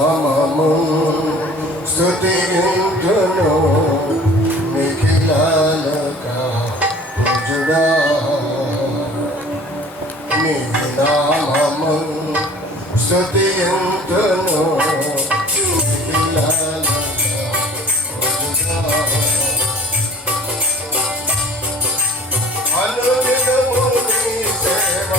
నామము స్తుతింతును మిగిలాలక పూజుడా నీ నామము స్తుతింతును మిగిలాలక పూజుడా అనుదినము నీ సేవ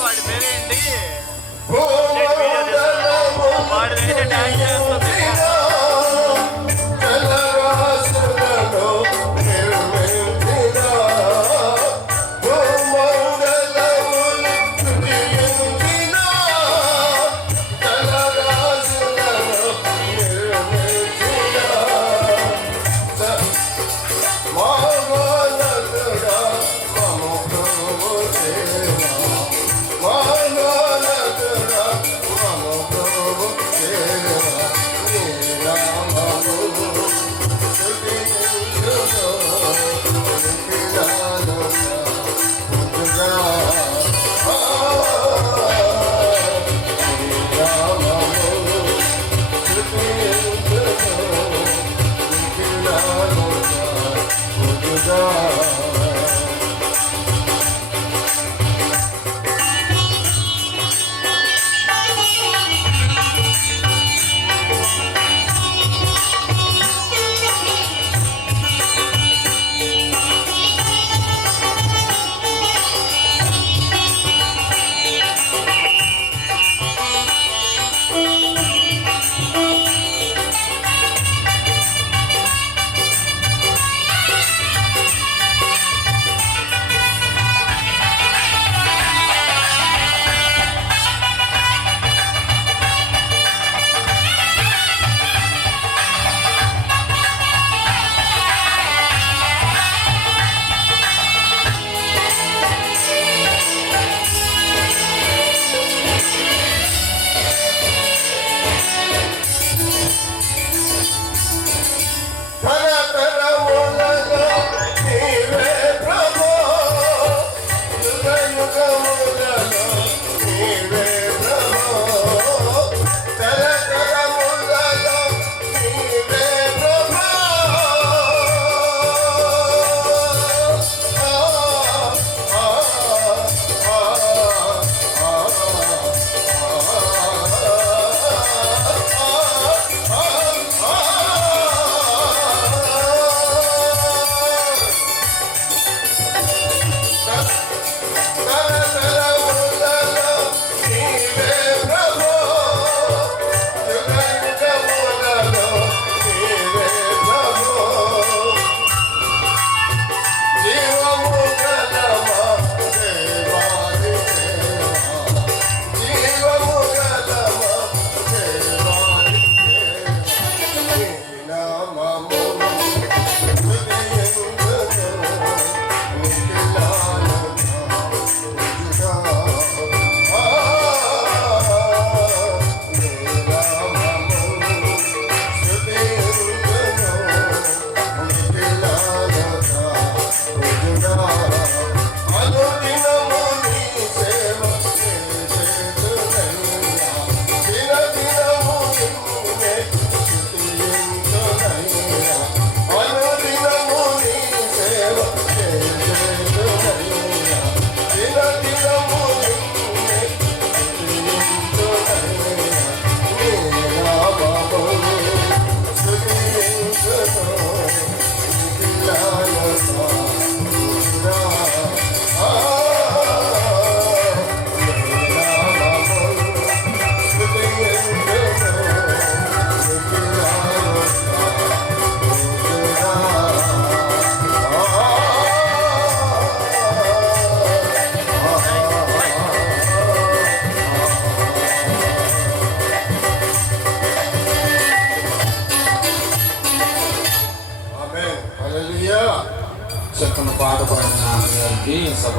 వాడి పేరేంటి వాడి డాన్స్ చేస్తుంది. హల్లెలూయా. చక్కని పాట పాడిన నాన్నగారికి సభ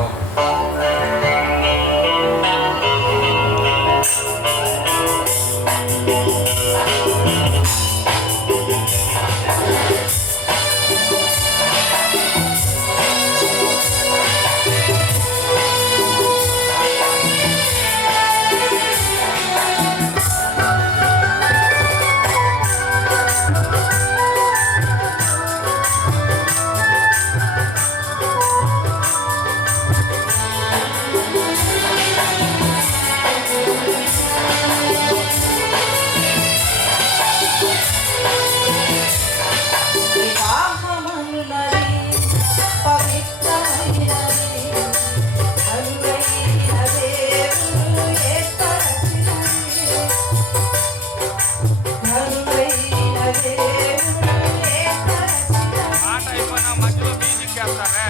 పాట అయిపోయినా మధ్యలో మ్యూజిక్ చేస్తారే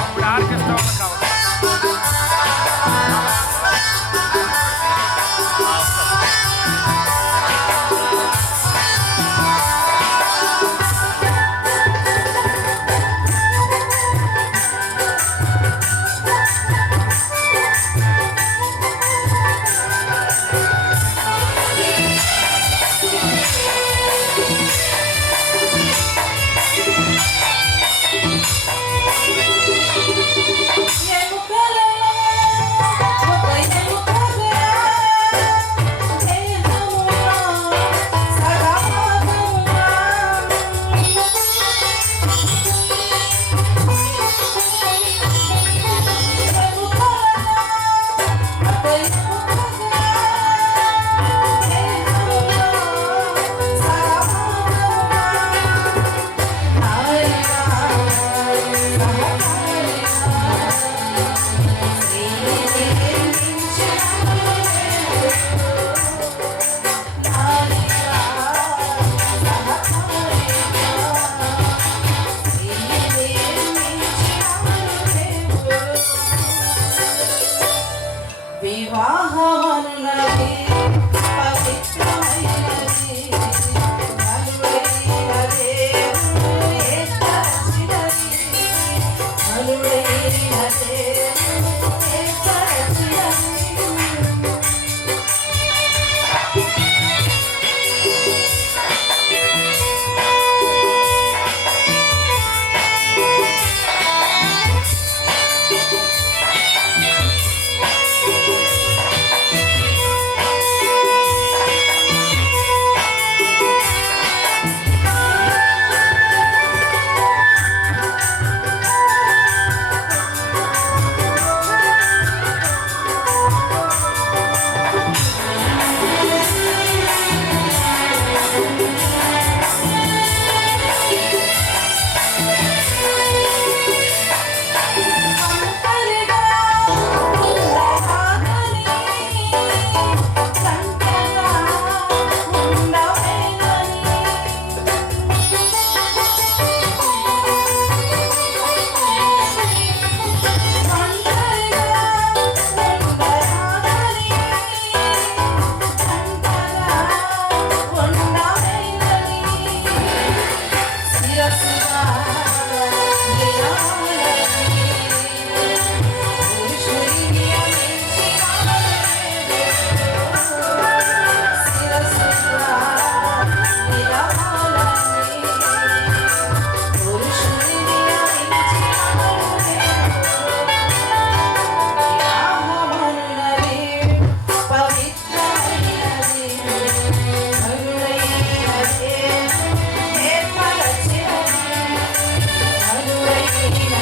అప్పుడు ఆర్కెస్ట్రా వాళ్ళకి కావాలి. వివాహమనున్నది పవిత్రమైనది అనుడైన దేవుడు ఏర్పరచినది అనుడైన దేవుడు ఏర్పరచినది అనుడైన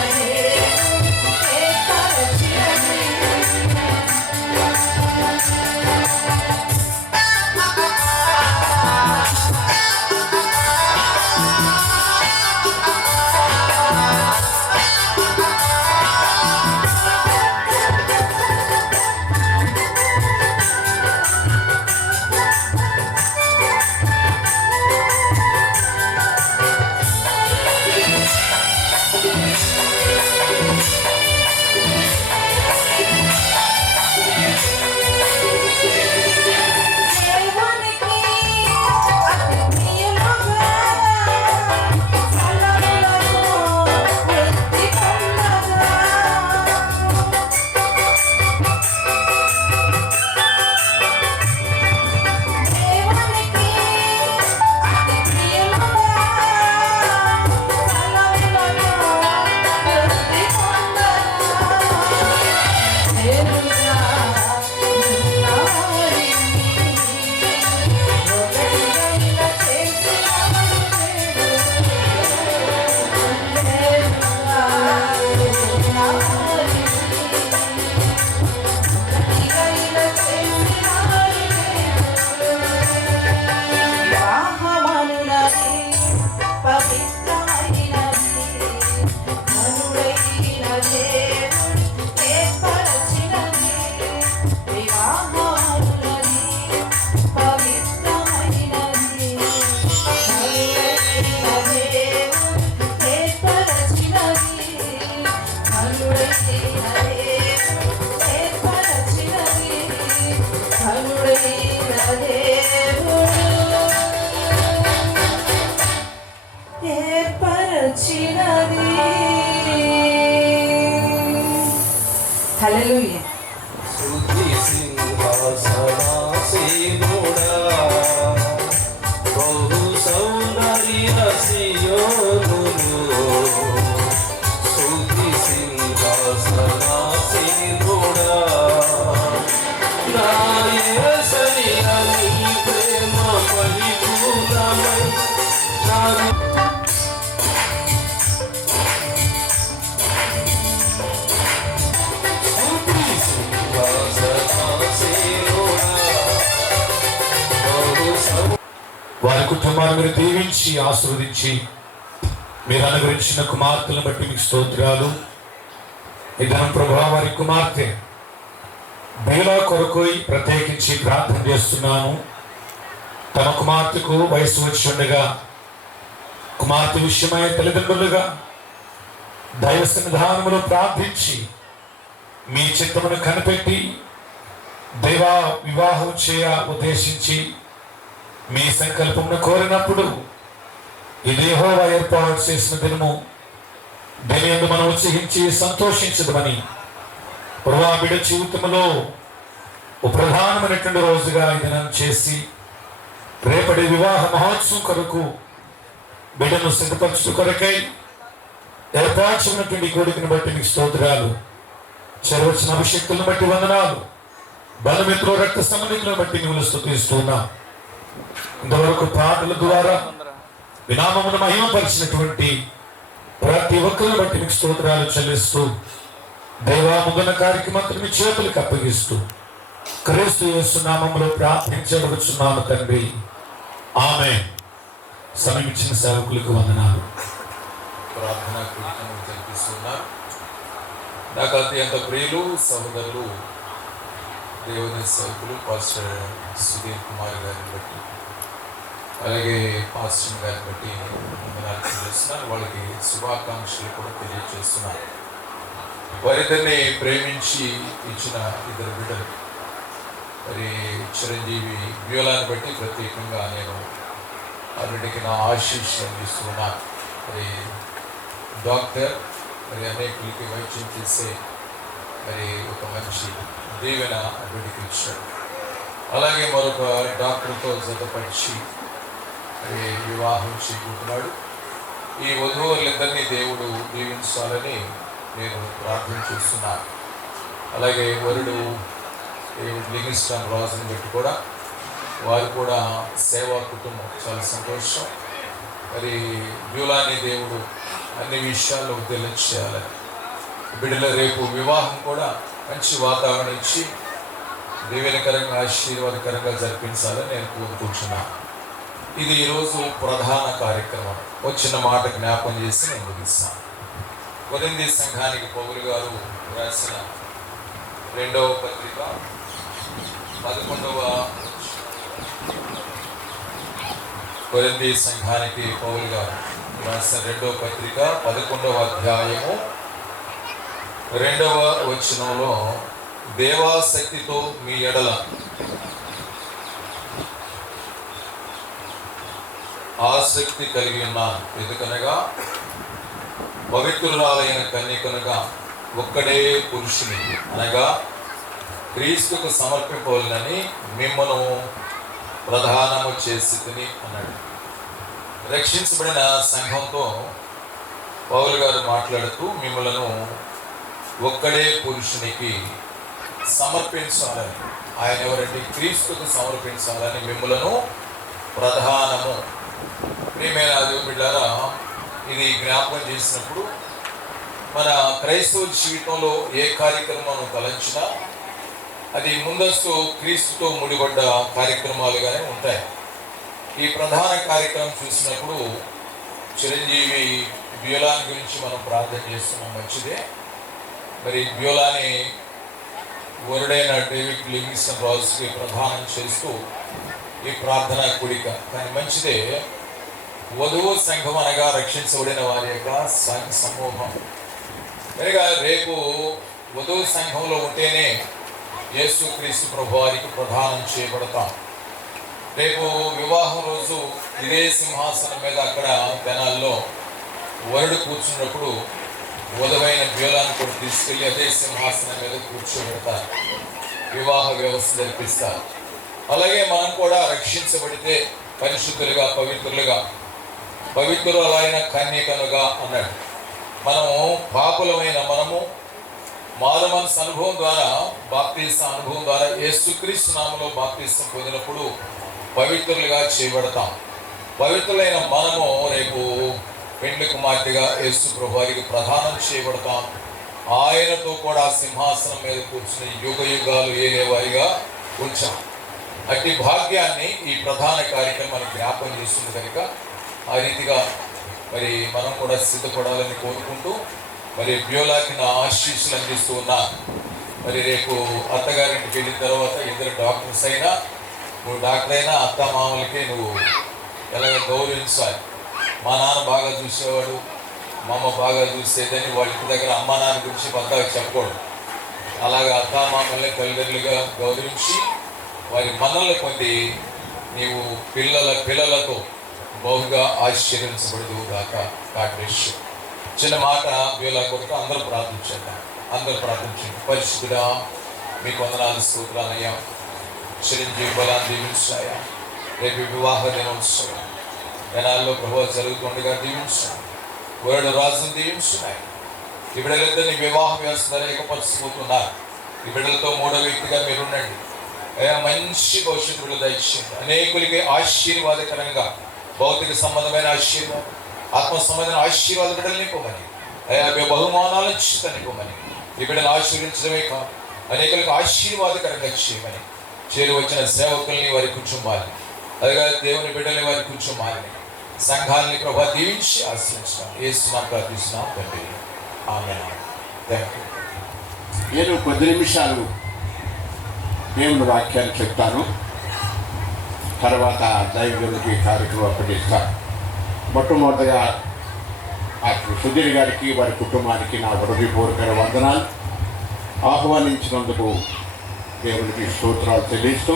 వచ్చినది. హల్లెలూయా. స్తుతి సింహాసనాసీనుడా, బహు సౌందర్య సియోనును. స్తుతి సింహాసనాసీనుడా, నా యేసయ్య నీ ప్రేమ పరిపూర్ణమై నా వారి కుటుంబాన్ని మీరు దీవించి ఆశీర్వదించి మీరు అనుగ్రహించిన కుమార్తెలను బట్టి మీకు స్తోత్రాలు. ఈ దినం ప్రభువా వారి కుమార్తె బేలా కొరకు ప్రత్యేకించి ప్రార్థన చేస్తున్నాను. తమ కుమార్తెకు వయసు వచ్చి ఉండగా కుమార్తె విషయమై తల్లిదండ్రులుగా దైవ సన్నిధానములో ప్రార్థించి మీ చిత్తమును కనిపెట్టి దైవ వివాహం చేయ ఉద్దేశించి మీ సంకల్పమును కోరినప్పుడు ఇది యెహోవా ఏర్పాటు చేసిన దినము, దీని యందు మనం ఉత్సహించి సంతోషించదమని ప్రభువా బిడ్డ జీవితంలో ఒక ప్రధానమైనటువంటి రోజుగా ఈ దినం చేసి రేపటి వివాహ మహోత్సవం కొరకు బిడ్డను సిద్ధపరచు కొరకై ఏర్పాటున్నటువంటి కోరికను బట్టి మీకు స్తోత్రాలు. చేరవచ్చిన అభిషేక్తులను బట్టి వందనాలు. బలమిత్రుల రక్త సంబంధికులను బట్టి మిమ్మల్ని స్తుతిస్తున్నా. ఇంతవరకు పాటల ద్వారా వినామమును మహిమపరిచినటువంటి ప్రతి ఒక్కరిని బట్టి మీకు స్తోత్రాలు చెల్లిస్తూ దైవాముగన కార్యక్రమం మీ చేతులకు అప్పగిస్తూ క్రీస్తు యేసు నామములో ప్రార్థించబడుచున్నాను తండ్రి, ఆమేన్. సమీపించిన సేవకులకు వందనాలు. ప్రార్థనా కూడికను జరిపిస్తున్నారు. నాకు అత్యంత ప్రియులు సహోదరులు దేవుని సేవకులు పాస్టర్ సుధీర్ కుమార్ గారిని బట్టి, అలాగే పాస్టర్ గారిని బట్టి వందనాలు తెలియజేస్తున్నారు. వాళ్ళకి శుభాకాంక్షలు కూడా తెలియజేస్తున్నారు. వారిద్దరిని ప్రేమించి ఇచ్చిన ఇద్దరు బిడ్డలు, మరి చిరంజీవి వ్యూలాన్ని బట్టి ప్రత్యేకంగా నేను అన్నిటికీ నా ఆశీస్సులు అందిస్తున్నాను. మరి డాక్టర్ మరి అనేకులకి వైద్యం చేసే మరి ఒక మంచి దీవెన అభివృద్ధికి ఇచ్చాడు. అలాగే మరొక డాక్టర్తో జతపరిచి మరి వివాహం చేయబోతున్నాడు. ఈ వధువులందరినీ దేవుడు దీవించాలని నేను ప్రార్థన చేస్తున్నాను. అలాగే వరుడు దేవుడు లింగిస్టన్ రాజుని బట్టి కూడా వారు కూడా సేవా కుటుంబం, చాలా సంతోషం. మరి బ్యూలాని దేవుడు అన్ని విషయాల్లో తెలియచేయాలని, బిడ్డల రేపు వివాహం కూడా మంచి వాతావరణం ఇచ్చి దీవెనకరంగా ఆశీర్వాదకరంగా జరిపించాలని నేను కోరుకుంటున్నాను. ఇది ఈరోజు ప్రధాన కార్యక్రమం. వచ్చిన మాట జ్ఞాపం చేసి నేను ముగిస్తాను. కొరింథీ సంఘానికి పౌలు గారు రాసిన 2వ పత్రిక 11వ కొరింథీ సంఘానికి పౌలు గారు రాసిన 2వ పత్రిక 11వ అధ్యాయము 2వ వచనంలో దేవాశక్తితో మీ ఎడల ఆసక్తి కలిగి ఉన్నాను. ఎందుకనగా పవిత్రురాలైన కన్యకనుగా ఒక్కడే పురుషుని అనగా క్రీస్తుకు సమర్పింపవలనని మిమ్మను ప్రధానము చేసి తిని అన్నాడు. రక్షించబడిన సంఘంతో పౌలు గారు మాట్లాడుతూ మిమ్మలను ఒక్కడే పురుషునికి సమర్పించాలని, ఆయన ఎవరంటే క్రీస్తుకు సమర్పించాలని మిమ్మలను ప్రధానము. ప్రియమైన బిడ్డలారా, ఇది జ్ఞాపకం చేసినప్పుడు మన క్రైస్తవ జీవితంలో ఏ కార్యక్రమం తలంచినా అది ముందస్తు క్రీస్తుతో ముడిపడ్డ కార్యక్రమాలుగానే ఉంటాయి. ఈ ప్రధాన కార్యక్రమం చూసినప్పుడు చిరంజీవి బ్యూలాని గురించి మనం ప్రార్థన చేస్తున్నాం, మంచిదే. మరి బ్యూలాని వరుడైన డేవిడ్ లివింగ్స్టన్ రాజుకి ప్రధానం చేస్తూ ఈ ప్రార్థన కూడిక కానీ మంచిదే. వధువు సంఘం అనగా రక్షించబడిన వారి యొక్క సమూహం. మరిగా రేపు వధువు సంఘంలో ఉంటేనే యేసు క్రీస్తు ప్రభు వారికి ప్రదానం చేయబడతాం. రేపు వివాహం రోజు ఇదే సింహాసనం మీద అక్కడ జనాల్లో వరుడు కూర్చున్నప్పుడు వధువైన బ్యూలాన్ని కూడా తీసుకెళ్ళి అదే సింహాసనం మీద కూర్చోబెడతారు, వివాహ వ్యవస్థ జరిపిస్తారు. అలాగే మనం కూడా రక్షించబడితే పరిశుద్ధులుగా, పవిత్రులైన కన్యకలుగా అన్నాడు. మనము పాపులమైన మనము మారు మనసు అనుభవం ద్వారా, బాప్తిస్మ అనుభవం ద్వారా యేసుక్రీస్తు నామములో బాప్తిస్మ పొందినప్పుడు పవిత్రులుగా చేయబడతాం. పవిత్రులైన మనము రేపు పెండ్లి కుమార్తెగా యేసు ప్రభువారికి ప్రదానం చేయబడతాం. ఆయనతో కూడా సింహాసనం మీద కూర్చుని యుగ యుగాలు ఏలేవారిగా ఉంచాం. అట్టి భాగ్యాన్ని ఈ ప్రధాన కార్యక్రమం మనకు జ్ఞాపకం చేస్తుంది కనుక ఆ రీతిగా మరి మనం కూడా సిద్ధపడాలని కోరుకుంటూ మరి బ్యూలాకి నా ఆశీస్సులు అందిస్తూ ఉన్నా. మరి రేపు అత్తగారింటికి వెళ్ళిన తర్వాత ఇద్దరు డాక్టర్స్ అయినా, నువ్వు డాక్టర్ అయినా అత్త మామలకి నువ్వు ఎలాగ గౌరవించాలి. మా నాన్న బాగా చూసేవాడు, మా అమ్మ బాగా చూసేదని వాళ్ళ ఇంటి దగ్గర అమ్మ నాన్న గురించి పెద్దగా చెప్పకూడదు. అలాగే అత్త మామల్ని తల్లిదండ్రులుగా గౌరవించి వారి మనల్ని పొంది నీవు పిల్లలతో బహుగా ఆశ్చర్యించబడదు గాక. కాటేష్ చిన్న మాట వేళ కొరకు అందరూ ప్రార్థించండి. పరిశుద్ధుడా, మీకు వందనాలు, స్తోత్రాలయ్యా. చిరంజీవి బలాన్ని దీవించాయా. రేపు వివాహ దినోత్సవం జనాల్లో ప్రభావం జరుగుతుండగా దీవించాయి. వరుడు రాజును దీవించున్నాయి. ఈ బిడ్డలిద్దరిని వివాహ వ్యవస్థ ఏకపరుచుకుంటున్నారు. ఈ బిడ్డలతో మూడో వ్యక్తిగా మీరుండండి. మంచి భవిష్యత్తులు దయచేయండి. అనేకులకి ఆశీర్వాదకరంగా భౌతిక సంబంధమైన ఆశీర్వాదం, ఆత్మ సంబంధమైన ఆశీర్వాద బిడ్డలు నింపమని, బహుమానాలు నింపమని, ఈ బిడ్డలు ఆశీర్వించడమే కాదు అనేకులకు ఆశీర్వాదకరంగా చేయమని, చేరి వచ్చిన సేవకుల్ని, వారి కుటుంబాన్ని, అలాగే దేవుని బిడ్డల్ని, వారి కుటుంబాన్ని, సంఘాలని ప్రభావ దీవించి ఆశ్రయించడం ఏస్తున్నాం, ప్రార్థిస్తున్నాం తండ్రి. ఆమేన్. Thank you. నేను 10 నిమిషాలు దేవుని వాక్యాన్ని చెప్తాను. తర్వాత దైవజనుడికి కార్యక్రమం అప్పగిస్తాను. మొట్టమొదటిగా సుధీర్ గారికి, వారి కుటుంబానికి నా హృదయపూర్వక వందనాలు. ఆహ్వానించినందుకు దేవునికి స్తోత్రాలు చెల్లిస్తూ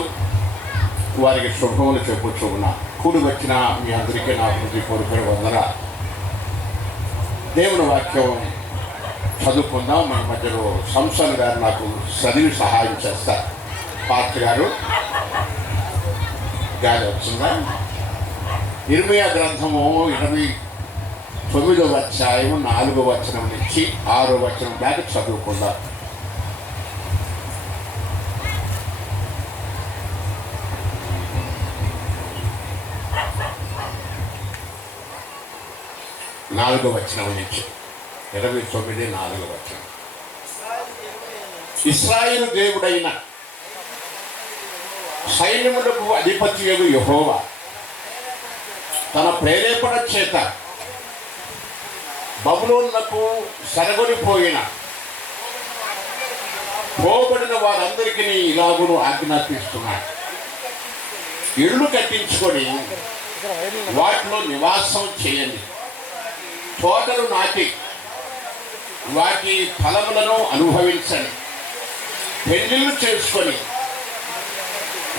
వారికి శుభములు చెప్పుతూ ఉన్నా. కూడి వచ్చిన మీ అందరికీ నా హృదయపూర్వక వందనాలు. దేవుని వాక్యం చదువుకుందాం. మన మధ్యలో సంసన్ గారు నాకు చదివి సహాయం చేస్తారు. పాత్ర గారు గాలి వచ్చిందా? ఇర్మీయా గ్రంథము 29వ అధ్యాయం 4వ వచనం నుంచి 6వ వచనం దాకా చదువుకుందాం. నాలుగవ వచనం నుంచి 29:4వ వచనం. ఇశ్రాయేలు దేవుడైన సైన్యములకు అధిపత్యము యెహోవా తన ప్రేరేపణ చేత బబులోనునకు పోబడిన వారందరికీ ఇలాగును ఆజ్ఞాపిస్తున్నాడు. ఇళ్ళు కట్టించుకొని వాటిలో నివాసం చేయండి. తోటలు నాటి వాటి ఫలములను అనుభవించండి. పెళ్లిళ్ళు చేసుకొని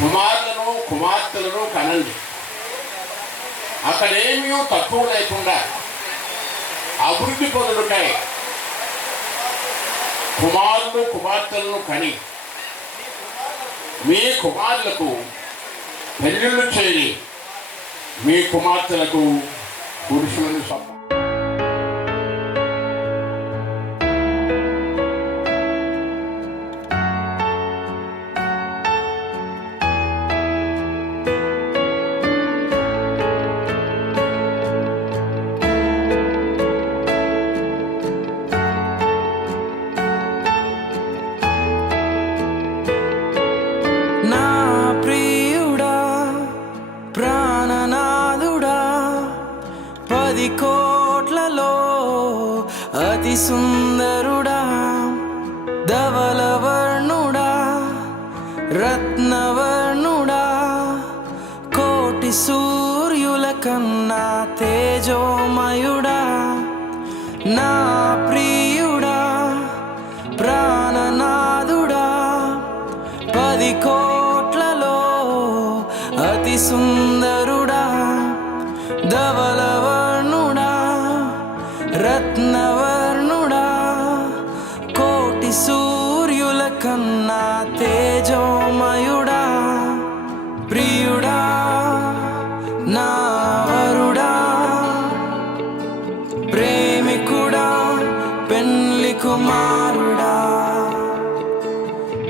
కుమారులను కుమార్తెలను కనండి. అక్కడేమీ తక్కువ లేకుండా అభివృద్ధి పొందుటకై కుమారులు కుమార్తెలను కని మీ కుమారులకు పెళ్లిళ్ళు చేయి, మీ కుమార్తెలకు పురుషులను కోట్లలో అతి సుందరుడా, ధవలవర్ణుడా, రత్నవర్ణుడా, కోటి సూర్యుల కన్నా తేజోమయుడా, నా ప్రియుడా, ప్రాణనాథుడా, 10 కోట్లలో అతి సుందరుడా, ధవలవర్ణుడా, రత్నవర్ణుడా కోటి సూర్యుల కన్నా తేజోమయుడా ప్రియుడా నా వరుడా ప్రేమికుడా పెళ్లి కుమారుడా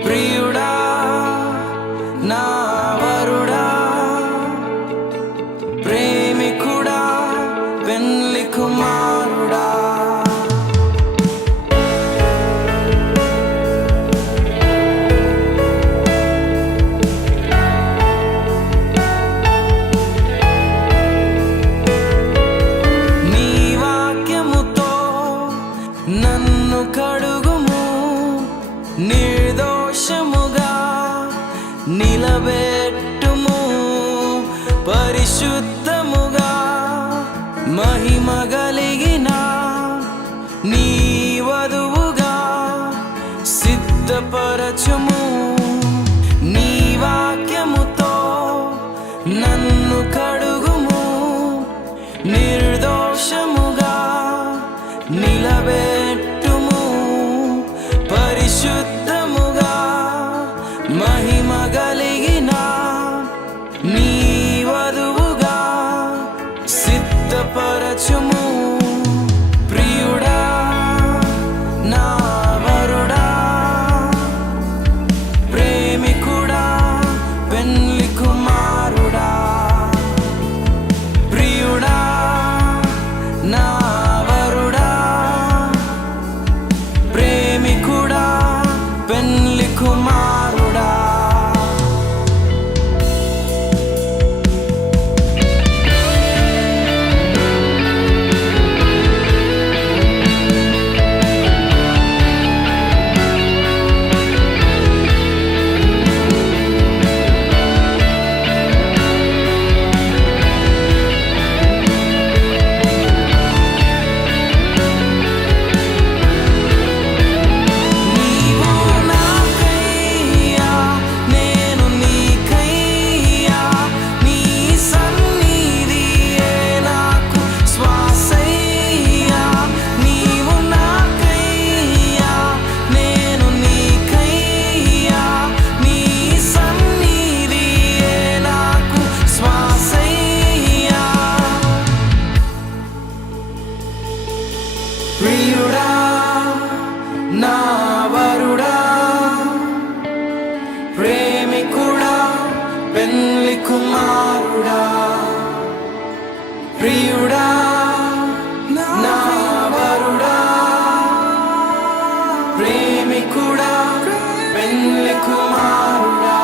ప్రియుడా నా వరుడా ప్రేమికుడా పెళ్లి కుమారుడా నీ వాక్యముతో నన్ను కడుగుము నిర్దోషముగా నిలబెట్టుము పరిశుద్ధముగా మహిమ కలిగిన నీ వధువుగా సిద్ధపరచుము నీ వాక్యముతో నన్ను కడుగుము నిర్దోషముగా నిలబెట్టుము పరిశుద్ధముగా మహిమ కలిగిన నీ వధువుగా సిద్ధపరచుము ప్రియుడా నా వరుడా ప్రేమికుడా పెళ్లి కుమారుడా ప్రియుడా నా వరుడా ప్రేమికుడా పెళ్లి కుమారుడా నీవు నాకయ్యా నేను నీకయ్యా నీ సన్నిధియే నాకు శ్వాసయ్యా నీవు నాకయ్యా నేను నీకయ్యా నీ సన్నిధియే నాకు శ్వాసయ్యా ప్రియుడా నా వరుడా ప్రేమికుడా పెళ్లి కుమారుడా ప్రియుడా నా వరుడా ప్రేమికుడా పెళ్లి కుమారుడా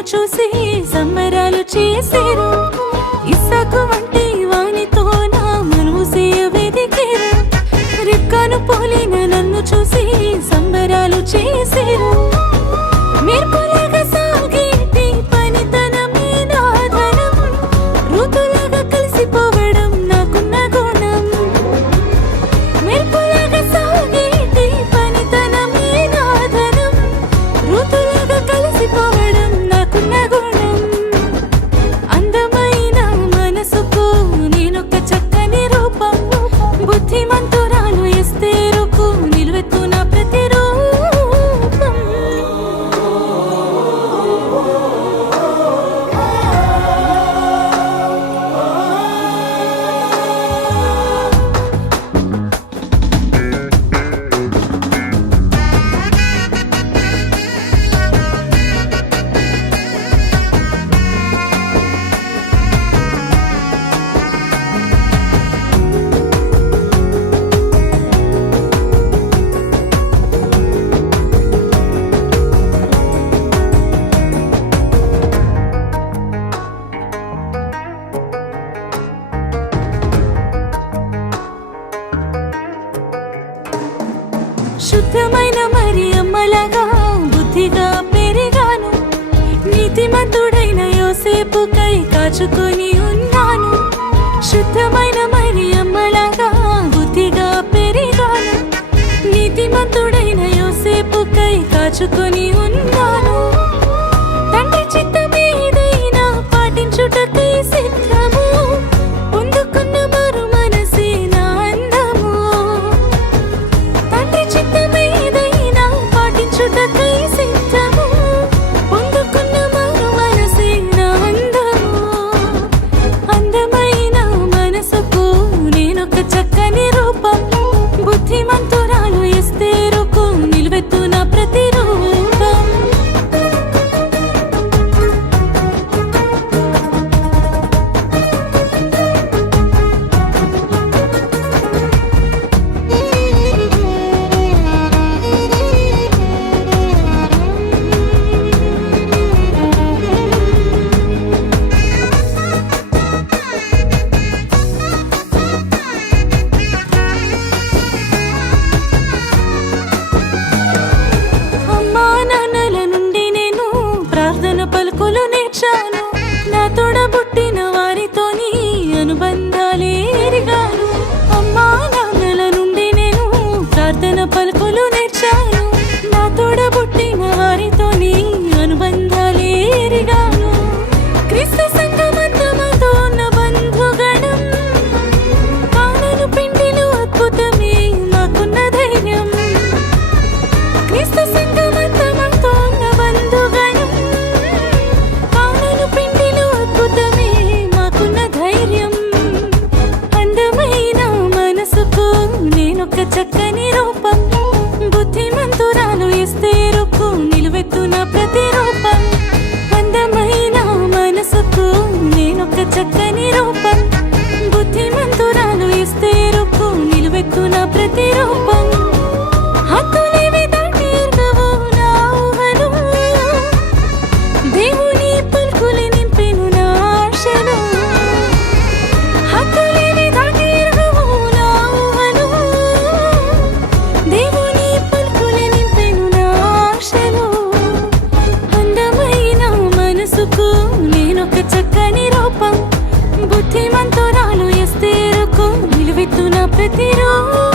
నన్ను చూసి సంబరాలు చేసేరు. ఇస్సాకు వంటి వానితో నా మనువు వెదికేరు. రిబ్కాను పోలిన నన్ను చూసి సంబరాలు చేసేరు. మెరుపులాగా సాగేటి పనితనమే నా ధనం. ఋతులాగా కలిసిపోవడం నాకున్న గుణం. మెరుపులాగా సాగేటి పనితనమే నా ధనం. ఋతులాగా కలిసిపోవడం నాకున్న గుణం. అందమైన మనసుకు నేనొక చక్కని రూపం. బుద్ధిమంతురాలు ఎస్తేరుకు నిలువెత్తున ప్రతిరూపం. శుద్ధమైన మరియమ్మలాగా బుద్ధిగా పెరిగాను. నీతిమంతుడైన యోసేపుకై కాచుకొని ఉన్నాను. శుద్ధమైన మరియమ్మలాగా బుద్ధిగా పెరిగాను. నీతిమంతుడైన యోసేపుకై కాచుకొని ఉన్నాను. తండ్రి చిత్తమేదైనా పాటించుటకై సిద్ధము. పొందుకున్న మరు మనసే నా అందము. తండ్రి చిత్తమేదైనా పాటించుటకై సిద్ధము. పొందుకున్న మరు మనసే నా అందము. అందమైన మనసుకు నేనొక చక్కని రూపం. బుద్ధిమంతురాలు ఎస్తేరుకు నిలువెత్తున ప్రతిరూపం. అమ్మా నాన్నల నుండి నేను ప్రార్థన పలుకులు నేర్చాను. నా తోడబుట్టిన వారితోని అనుబంధాలే ఎరిగాను. అమ్మా నాన్నల నుండి నేను ప్రార్థన పలుకులు నేర్చాను. నా తోడబుట్టిన వారితోని అనుబంధాలే ఎరిగాను. క్రీస్తు సంఘమంతమతో ఉన్న బంధుగణం. కానను పిండిలు అద్భుతమే నాకున్న ధైర్యం. క్రీస్తు సంఘమంతమతో ఉన్న బంధుగణం. కానను పిండిలు అద్భుతమే మాకున్న ధైర్యం. అందమైన మనసుకు నేనొక చక్కని రూపం. బుద్ధిమంతురాలు ఎస్తేరుకు నిలువెత్తున ప్రతిరూపం. అందమైన మనసుకు నేనొక చక్కని రూపం. బుద్ధిమంతురాలు ఎస్తేరుకు నిలువెత్తున ప్రతిరూపం. హద్దులేవి దాటి ఎరుగవు నా ఊహలు. దేవుని పలుకులు నింపెను నా ఆశలు. హద్దులేవి దాటి ఎరుగవు నా ఊహలు. దేవుని పలుకులు నింపెను నా ఆశలు. అందమైన మనసుకు నేనొక చక్కని రూపం. బుద్ధిమంతురాలు ఎస్తేరుకు నిలువెత్తున ప్రతిరూపం.